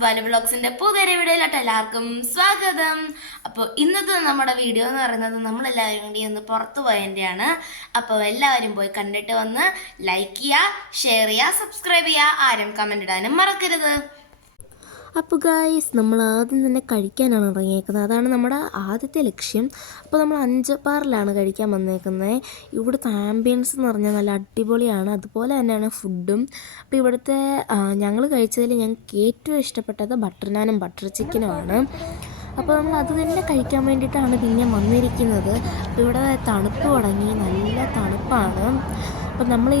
ബാലു വ്ളോഗ്സിന്റെ പുതിയൊരു വീഡിയോയിലോട്ട് എല്ലാവർക്കും സ്വാഗതം. അപ്പോൾ ഇന്നത്തെ നമ്മുടെ വീഡിയോ എന്ന് പറയുന്നത് നമ്മളെല്ലാവരും കൂടി ഒന്ന് പുറത്തു പോയതിൻ്റെയാണ്. അപ്പോൾ എല്ലാവരും പോയി കണ്ടിട്ട് വന്ന് ലൈക്ക് ചെയ്യുക, ഷെയർ ചെയ്യുക, സബ്സ്ക്രൈബ് ചെയ്യുക, ആരും കമൻ്റ് ഇടാനും മറക്കരുത്. അപ്പോൾ ഗായ്സ്, നമ്മൾ ആദ്യം തന്നെ കഴിക്കാനാണ് ഇറങ്ങിയേക്കുന്നത്. അതാണ് നമ്മുടെ ആദ്യത്തെ ലക്ഷ്യം. അപ്പോൾ നമ്മൾ അഞ്ചപ്പാറിലാണ് കഴിക്കാൻ വന്നേക്കുന്നത്. ഇവിടുത്തെ ആംബിയൻസ് എന്ന് പറഞ്ഞാൽ നല്ല അടിപൊളിയാണ്. അതുപോലെ തന്നെയാണ് ഫുഡും. അപ്പോൾ ഇവിടുത്തെ ഞങ്ങൾ കഴിച്ചതിൽ ഞങ്ങൾക്ക് ഏറ്റവും ഇഷ്ടപ്പെട്ടത് ബട്ടർ നാനും ബട്ടർ ചിക്കനുമാണ്. അപ്പോൾ നമ്മൾ അത് തന്നെ കഴിക്കാൻ വേണ്ടിയിട്ടാണ് പിന്നെ വന്നിരിക്കുന്നത്. അപ്പോൾ ഇവിടെ തണുപ്പ് തുടങ്ങി, നല്ല തണുപ്പാണ്. അപ്പം നമ്മൾ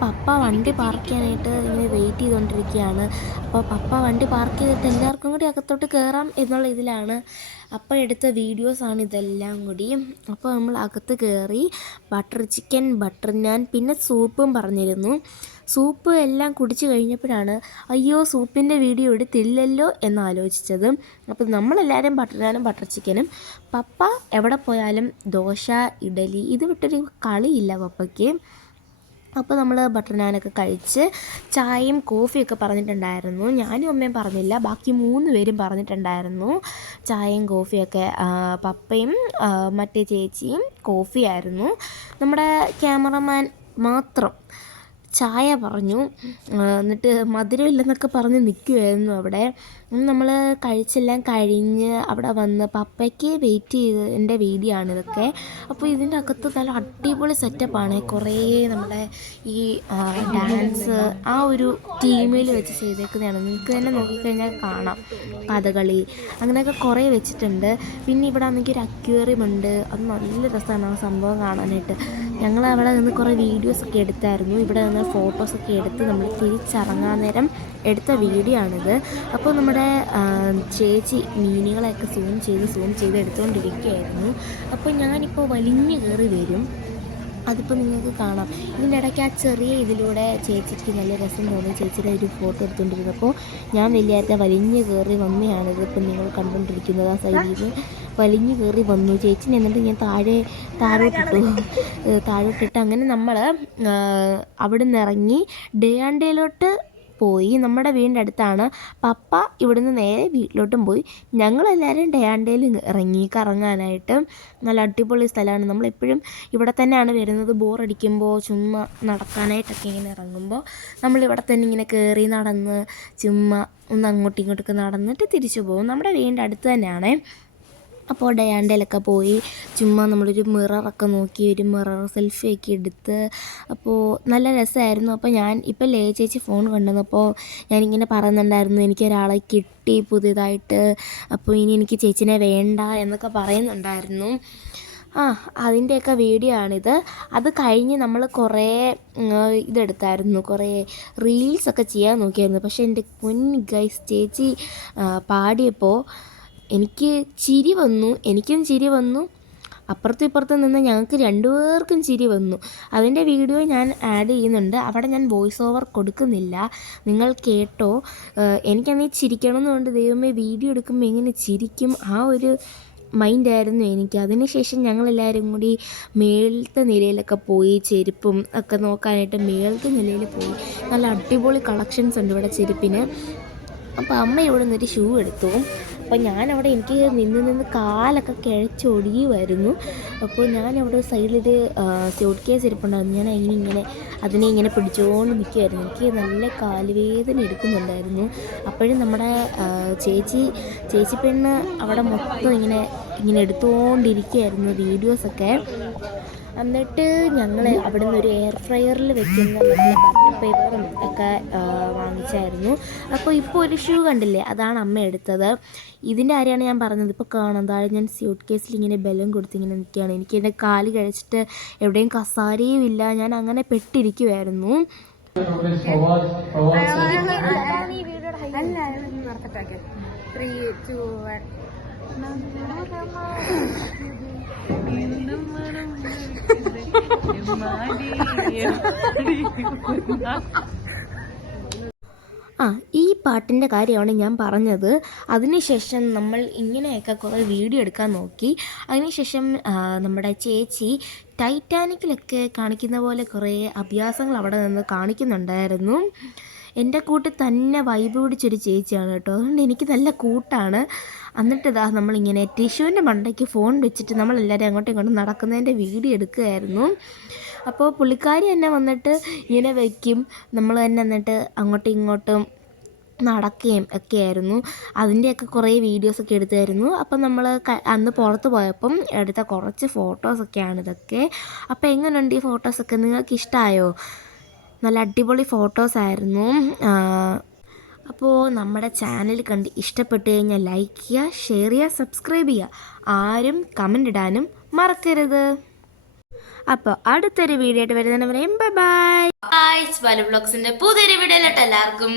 പപ്പ വണ്ടി പാർക്ക് ചെയ്യാനായിട്ട് ഇങ്ങനെ വെയിറ്റ് ചെയ്തുകൊണ്ടിരിക്കുകയാണ്. അപ്പോൾ പപ്പ വണ്ടി പാർക്ക് ചെയ്തിട്ട് എല്ലാവർക്കും കൂടി അകത്തോട്ട് കയറാം എന്നുള്ള ഇതിലാണ്. അപ്പോൾ എടുത്ത വീഡിയോസാണ് ഇതെല്ലാം കൂടി. അപ്പോൾ നമ്മൾ അകത്ത് കയറി ബട്ടർ ചിക്കൻ, ബട്ടർ നാൻ, പിന്നെ സൂപ്പും പറഞ്ഞിരുന്നു. സൂപ്പ് എല്ലാം കുടിച്ച് കഴിഞ്ഞപ്പോഴാണ് അയ്യോ സൂപ്പിൻ്റെ വീഡിയോ എടുത്തില്ലല്ലോ എന്നാലോചിച്ചത്. അപ്പോൾ നമ്മളെല്ലാവരും ബട്ടർ നാനും ബട്ടർ ചിക്കനും. പപ്പ എവിടെ പോയാലും ദോശ, ഇഡലി, ഇത് വിട്ടൊരു കളിയില്ല പപ്പയ്ക്ക്. അപ്പോൾ നമ്മൾ ബട്ടർ നാനൊക്കെ കഴിച്ച് ചായയും കോഫിയൊക്കെ പറഞ്ഞിട്ടുണ്ടായിരുന്നു. ഞാനും അമ്മയും പറഞ്ഞില്ല, ബാക്കി 3 പേരും പറഞ്ഞിട്ടുണ്ടായിരുന്നു ചായയും കോഫിയൊക്കെ. പപ്പയും മറ്റേ ചേച്ചിയും കോഫിയായിരുന്നു. നമ്മുടെ ക്യാമറമാൻ മാത്രം ചായ പറഞ്ഞു. എന്നിട്ട് മധുരമില്ലെന്നൊക്കെ പറഞ്ഞ് നിൽക്കുമായിരുന്നു അവിടെ. നമ്മൾ കഴിച്ചെല്ലാം കഴിഞ്ഞ് അവിടെ വന്ന് പപ്പയ്ക്ക് വെയിറ്റ് ചെയ്തതിൻ്റെ വീഡിയോ ആണിതൊക്കെ. അപ്പോൾ ഇതിൻ്റെ അകത്ത് നല്ല അടിപൊളി സെറ്റപ്പാണ്. കുറേ നമ്മുടെ ഈ ഡാൻസ് ആ ഒരു ടീമിൽ വെച്ച് ചെയ്തേക്കുന്നതാണ്. നിങ്ങൾക്ക് തന്നെ നോക്കിക്കഴിഞ്ഞാൽ കാണാം. കഥകളി അങ്ങനെയൊക്കെ കുറേ വെച്ചിട്ടുണ്ട്. പിന്നെ ഇവിടെ ആണെങ്കിൽ ഒരു അക്വേറിയം ഉണ്ട്. അത് നല്ല രസമാണ് ആ സംഭവം കാണാനായിട്ട്. ഞങ്ങൾ അവിടെ നിന്ന് കുറേ വീഡിയോസൊക്കെ എടുത്തായിരുന്നു. ഇവിടെ നിന്ന് ഫോട്ടോസൊക്കെ എടുത്ത് നമ്മൾ തിരിച്ചിറങ്ങാൻ നേരം എടുത്ത വീഡിയോ ആണിത്. അപ്പോൾ നമ്മുടെ ചേച്ചി മീനുകളെയൊക്കെ സൂം ചെയ്ത് എടുത്തുകൊണ്ടിരിക്കുകയായിരുന്നു. അപ്പോൾ ഞാനിപ്പോൾ വലിഞ്ഞു കയറി വരും, അതിപ്പോൾ നിങ്ങൾക്ക് കാണാം. ഇതിൻ്റെ ഇടയ്ക്ക് ആ ചെറിയ ഇതിലൂടെ ചേച്ചിക്ക് നല്ല രസം തോന്നി ചേച്ചിയുടെ ഒരു ഫോട്ടോ എടുത്തുകൊണ്ടിരുന്നപ്പോൾ ഞാൻ വലിയ വലിഞ്ഞു കയറി വന്നതാണിത്. ഇപ്പം നിങ്ങൾ കണ്ടുകൊണ്ടിരിക്കുന്നത് ആ സൈഡിൽ നിന്ന് വലിഞ്ഞു കയറി വന്നു ചേച്ചിനെ. എന്നിട്ട് ഞാൻ താഴോട്ടിട്ട് അങ്ങനെ നമ്മൾ അവിടെ നിന്ന് ഇറങ്ങി ഡേയാണ്ടയിലോട്ട് പോയി. നമ്മുടെ വീടിൻ്റെ അടുത്താണ്. പപ്പ ഇവിടുന്ന് നേരെ വീട്ടിലോട്ടും പോയി. ഞങ്ങളെല്ലാവരും ഡേയാണ്ടയിൽ ഇറങ്ങി കറങ്ങാനായിട്ട്. നല്ല അടിപൊളി സ്ഥലമാണ്. നമ്മളെപ്പോഴും ഇവിടെ തന്നെയാണ് വരുന്നത്. ബോറടിക്കുമ്പോൾ ചുമ്മാ നടക്കാനായിട്ടൊക്കെ ഇങ്ങനെ ഇറങ്ങുമ്പോൾ നമ്മളിവിടെ തന്നെ ഇങ്ങനെ കയറി നടന്ന് ചുമ്മാ ഒന്ന് അങ്ങോട്ടും ഇങ്ങോട്ടൊക്കെ നടന്നിട്ട് തിരിച്ചു പോകും. നമ്മുടെ വീടിൻ്റെ അടുത്ത് തന്നെയാണ്. അപ്പോൾ ഡയാണ്ടയിലൊക്കെ പോയി ചുമ്മാ നമ്മളൊരു മിററൊക്കെ നോക്കി ഒരു മിറർ സെൽഫിയൊക്കെ എടുത്ത് അപ്പോൾ നല്ല രസമായിരുന്നു. അപ്പോൾ ഞാൻ ഇപ്പോൾ ചേച്ചി ഫോൺ കൊണ്ടുവന്നപ്പോൾ ഞാനിങ്ങനെ പറയുന്നുണ്ടായിരുന്നു എനിക്കൊരാളെ കിട്ടി പുതിയതായിട്ട്, അപ്പോൾ ഇനി എനിക്ക് ചേച്ചിനെ വേണ്ട എന്നൊക്കെ പറയുന്നുണ്ടായിരുന്നു. അതിൻ്റെയൊക്കെ വീഡിയോ ആണിത്. അത് കഴിഞ്ഞ് നമ്മൾ കുറേ ഇതെടുത്തായിരുന്നു, കുറേ റീൽസൊക്കെ ചെയ്യാൻ നോക്കിയായിരുന്നു. പക്ഷേ എൻ്റെ പൊന്നു ഗൈസ്, ചേച്ചി പാടിയപ്പോൾ എനിക്കും ചിരി വന്നു. അപ്പുറത്തും ഇപ്പുറത്തും നിന്ന് ഞങ്ങൾക്ക് 2 പേർക്കും ചിരി വന്നു. അതിൻ്റെ വീഡിയോ ഞാൻ ആഡ് ചെയ്യുന്നുണ്ട്. അവിടെ ഞാൻ വോയിസ് ഓവർ കൊടുക്കുന്നില്ല, നിങ്ങൾ കേട്ടോ. എനിക്കങ്ങനെ ചിരിക്കണമെന്നുണ്ട്. ദൈവമേ, വീഡിയോ എടുക്കുമ്പോൾ എങ്ങനെ ചിരിക്കും ആ ഒരു മൈൻഡായിരുന്നു എനിക്ക്. അതിനുശേഷം ഞങ്ങളെല്ലാവരും കൂടി മേളത്തെ നിലയിലൊക്കെ പോയി ചെരുപ്പും ഒക്കെ നോക്കാനായിട്ട് മേളത്തെ നിലയിൽ പോയി. നല്ല അടിപൊളി കളക്ഷൻസ് ഉണ്ട് ഇവിടെ ചെരുപ്പിന്. അപ്പോൾ അമ്മ ഇവിടെ നിന്നൊരു ഷൂ എടുത്തു. അപ്പോൾ ഞാനവിടെ എനിക്ക് നിന്ന് കാലൊക്കെ കിഴച്ചൊടിയുമായിരുന്നു. അപ്പോൾ ഞാനവിടെ സൈഡിലൊരു സ്യൂട്ട് കേസ് ഇരിപ്പുണ്ടായിരുന്നു. ഞാൻ അതിനെ ഇങ്ങനെ പിടിച്ചുകൊണ്ട് നിൽക്കുമായിരുന്നു. എനിക്ക് നല്ല കാലുവേദന എടുക്കുന്നുണ്ടായിരുന്നു. അപ്പോഴും നമ്മുടെ ചേച്ചി പെണ്ണ് അവിടെ മൊത്തം ഇങ്ങനെ എടുത്തുകൊണ്ടിരിക്കുകയായിരുന്നു വീഡിയോസൊക്കെ. എന്നിട്ട് ഞങ്ങൾ അവിടെ നിന്ന് ഒരു എയർ ഫ്രയറിൽ വെക്കുന്ന ബട്ടർ പേപ്പറും ഒക്കെ വാങ്ങിച്ചായിരുന്നു. അപ്പോൾ ഇപ്പോൾ ഒരു ഷൂ കണ്ടില്ലേ, അതാണ് അമ്മ എടുത്തത്. ഇതിൻ്റെ കാര്യമാണ് ഞാൻ പറഞ്ഞത്. ഇപ്പോൾ കാണാം, താഴെ ഞാൻ സ്യൂട്ട് കേസിൽ ഇങ്ങനെ ബലം കൊടുത്തിങ്ങനെ നിൽക്കുകയാണ്. എനിക്ക് എൻ്റെ കാല് കഴിച്ചിട്ട് എവിടെയും കസാരയും ഇല്ല. ഞാൻ അങ്ങനെ പെട്ടിരിക്കുമായിരുന്നു. ഈ പാട്ടിൻ്റെ കാര്യമാണ് ഞാൻ പറഞ്ഞത്. അതിനുശേഷം നമ്മൾ ഇങ്ങനെയൊക്കെ കുറേ വീഡിയോ എടുക്കാൻ നോക്കി. അതിനുശേഷം നമ്മുടെ ചേച്ചി ടൈറ്റാനിക്കിലൊക്കെ കാണിക്കുന്ന പോലെ കുറേ അഭ്യാസങ്ങൾ അവിടെ നിന്ന് കാണിക്കുന്നുണ്ടായിരുന്നു. എൻ്റെ കൂട്ട് തന്നെ വൈബ് പിടിച്ചൊരു ചേച്ചിയാണ് കേട്ടോ. അതുകൊണ്ട് എനിക്ക് നല്ല കൂട്ടാണ്. എന്നിട്ട് ഇതാ നമ്മളിങ്ങനെ ടിഷ്യൂവിൻ്റെ മണ്ടയ്ക്ക് ഫോൺ വെച്ചിട്ട് നമ്മളെല്ലാവരും അങ്ങോട്ടും ഇങ്ങോട്ടും നടക്കുന്നതിൻ്റെ വീഡിയോ എടുക്കുകയായിരുന്നു. അപ്പോൾ പുള്ളിക്കാരി തന്നെ വന്നിട്ട് ഇങ്ങനെ വയ്ക്കും, നമ്മൾ തന്നെ എന്നിട്ട് അങ്ങോട്ടും ഇങ്ങോട്ടും നടക്കുകയും ഒക്കെ ആയിരുന്നു. അതിൻ്റെയൊക്കെ കുറേ വീഡിയോസൊക്കെ എടുത്തായിരുന്നു. അപ്പം നമ്മൾ അന്ന് പുറത്ത് പോയപ്പം എടുത്ത കുറച്ച് ഫോട്ടോസൊക്കെയാണ് ഇതൊക്കെ. അപ്പോൾ എങ്ങനെയുണ്ട് ഈ ഫോട്ടോസൊക്കെ? നിങ്ങൾക്ക് ഇഷ്ടമായോ? നല്ല അടിപൊളി ഫോട്ടോസായിരുന്നു. അപ്പോൾ നമ്മുടെ ചാനൽ കണ്ട് ഇഷ്ടപ്പെട്ട് കഴിഞ്ഞാൽ ലൈക്ക് ചെയ്യുക, ഷെയർ ചെയ്യുക, സബ്സ്ക്രൈബ് ചെയ്യുക. ആരും കമൻ്റ് ഇടാനും മറക്കരുത്. അപ്പോൾ അടുത്തൊരു വീഡിയോ ആയിട്ട് വരുന്നവരെയും ബൈ ബൈ. ഗായ്സ്, ബാലു വ്ലോഗ്സിന്റെ പുതിയൊരു വീഡിയോയിലോട്ട് എല്ലാവർക്കും